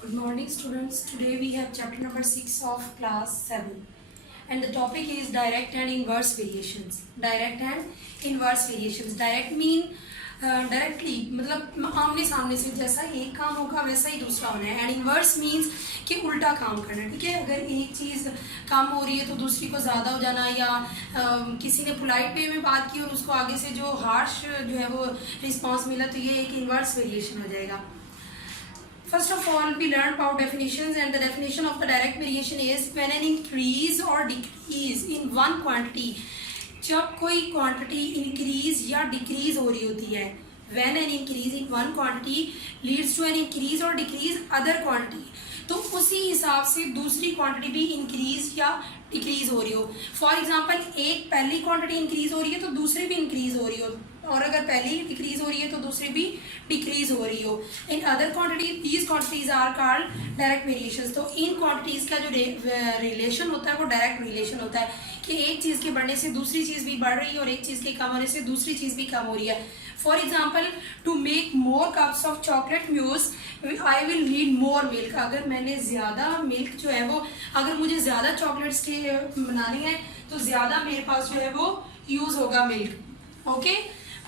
Good morning students. Today we have chapter number 6 of class 7 and the topic is direct and inverse variations. Direct and inverse variations. Direct mean directly मतलब आमने सामने से जैसा एक काम होगा वैसा ही दूसरा होना है. एंड इन्वर्स मीन्स कि उल्टा काम करना. ठीक है, अगर एक चीज़ कम हो रही है तो दूसरी को ज़्यादा हो जाना, या किसी ने पोलाइट वे में बात की और उसको आगे से जो हार्श जो है वो रिस्पॉन्स मिला, तो ये एक इन्वर्स वेरिएशन हो जाएगा. First of all, we learn about definitions, and the definition of the direct variation is when an increase or decrease in one quantity. जब कोई quantity increase या decrease हो रही होती है, when an increase in one quantity leads to an increase or decrease other quantity, तो उसी हिसाब से दूसरी क्वांटिटी भी इंक्रीज या डिक्रीज हो रही हो. फॉर एग्जांपल, एक पहली क्वांटिटी इंक्रीज हो रही है तो दूसरी भी इंक्रीज हो रही हो, और अगर पहली डिक्रीज हो रही है तो दूसरी भी डिक्रीज हो रही हो. In other quantity these quantities are called direct variations. तो इन क्वांटिटीज का जो रिलेशन होता है वो डायरेक्ट रिलेशन होता है कि एक चीज़ के बढ़ने से दूसरी चीज़ भी बढ़ रही है और एक चीज़ के कम होने से दूसरी चीज़ भी कम हो रही है. For example, to make more cups of chocolate mousse I will need more milk. अगर मैंने ज़्यादा मिल्क जो है वो, अगर मुझे ज़्यादा चॉकलेट्स के बनाने हैं तो ज़्यादा मेरे पास जो है वो यूज़ होगा मिल्क. ओके,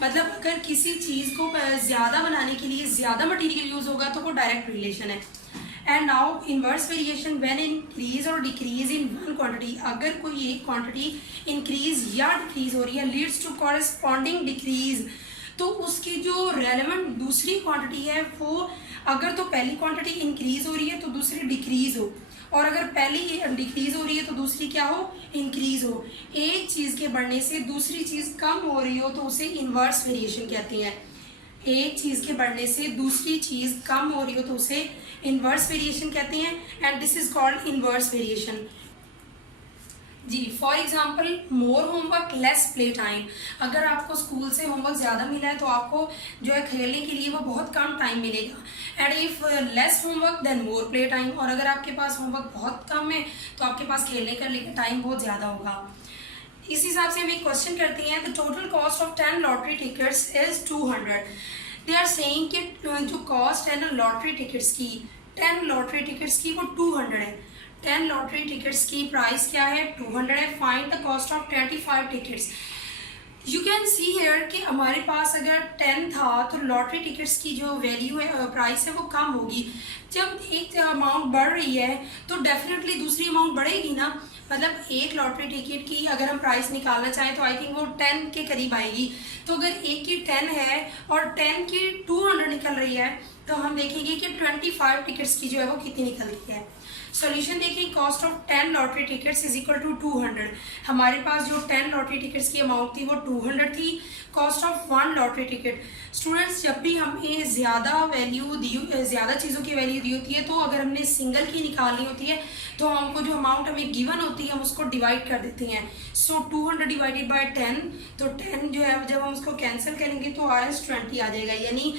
मतलब अगर किसी चीज़ को ज़्यादा बनाने के लिए ज़्यादा मटेरियल यूज़ होगा तो वो डायरेक्ट रिलेशन है. And now inverse variation when increase और डिक्रीज इन वन क्वांटिटी. अगर कोई एक क्वांटिटी इंक्रीज या डिक्रीज हो रही है, लीड्स टू कॉरेस्पॉन्डिंग डिक्रीज, तो उसकी जो रेलेवेंट दूसरी क्वांटिटी है वो, अगर तो पहली क्वांटिटी इंक्रीज हो रही है तो दूसरी डिक्रीज हो, और अगर पहली डिक्रीज हो रही है तो दूसरी क्या हो, इंक्रीज हो. एक चीज़ के बढ़ने से दूसरी चीज़ कम हो रही हो तो उसे इन्वर्स वेरिएशन कहते हैं. एक चीज़ के बढ़ने से दूसरी चीज़ कम हो रही हो तो उसे इन्वर्स वेरिएशन कहते हैं. And this is called inverse variation. जी, for example, more homework less play time. अगर आपको स्कूल से होमवर्क ज़्यादा मिला है तो आपको जो है खेलने के लिए वो बहुत कम टाइम मिलेगा. And if less homework then more play time. और अगर आपके पास होमवर्क बहुत कम है तो आपके पास खेलने का टाइम बहुत ज़्यादा होगा. इस हिसाब से हम एक क्वेश्चन करते हैं. The total cost of 10 lottery tickets is 200. They are saying कि जो कॉस्ट है ना लॉटरी टिकट्स की, 10 लॉटरी टिकट्स की वो 200 है. 10 लॉटरी टिकट्स की प्राइस क्या है, 200 है. Find the cost of 25 tickets. You can see here कि हमारे पास अगर 10 था तो लॉटरी टिकट्स की जो वैल्यू है, प्राइस है, वो कम होगी. जब एक अमाउंट बढ़ रही है तो डेफिनेटली दूसरी अमाउंट बढ़ेगी ना. मतलब एक लॉटरी टिकट की अगर हम प्राइस निकालना चाहें तो आई थिंक वो 10 के करीब आएगी. तो अगर एक की 10 है और 10 की 200 निकल रही है तो हम देखेंगे कि 25 टिकट्स की जो है वो कितनी निकल रही है. सॉल्यूशन देखिए, cost of 10 lottery tickets is equal to 200. हमारे पास जो 10 लॉटरी टिकट्स की अमाउंट थी वो 200 थी. Cost of 1 lottery ticket. Students, जब भी हमें ज़्यादा वैल्यू ज़्यादा चीज़ों की वैल्यू दी होती है तो अगर हमने सिंगल की निकालनी होती है तो हमको जो अमाउंट हमें गिवन होती है हम उसको डिवाइड कर देते हैं. सो 200 डिवाइडेड बाय 10, तो 10 जो है जब हम उसको कैंसिल करेंगे तो आयस 20 आ जाएगा. यानी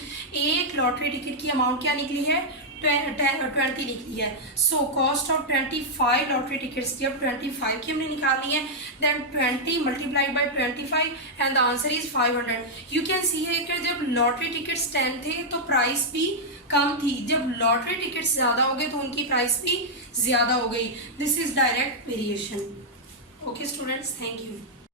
एक लॉटरी टिकट की अमाउंट क्या निकली है, 20 निकली है. So cost of 25 lottery tickets, जब 25 की हमने निकाली है, then 20 multiplied by 25 and the answer is 500. You can see है कि जब लॉटरी टिकट्स 10 थे तो प्राइस भी कम थी, जब लॉटरी टिकट्स ज़्यादा हो गए तो उनकी प्राइस भी ज़्यादा हो गई. This is direct variation. Okay students, thank you.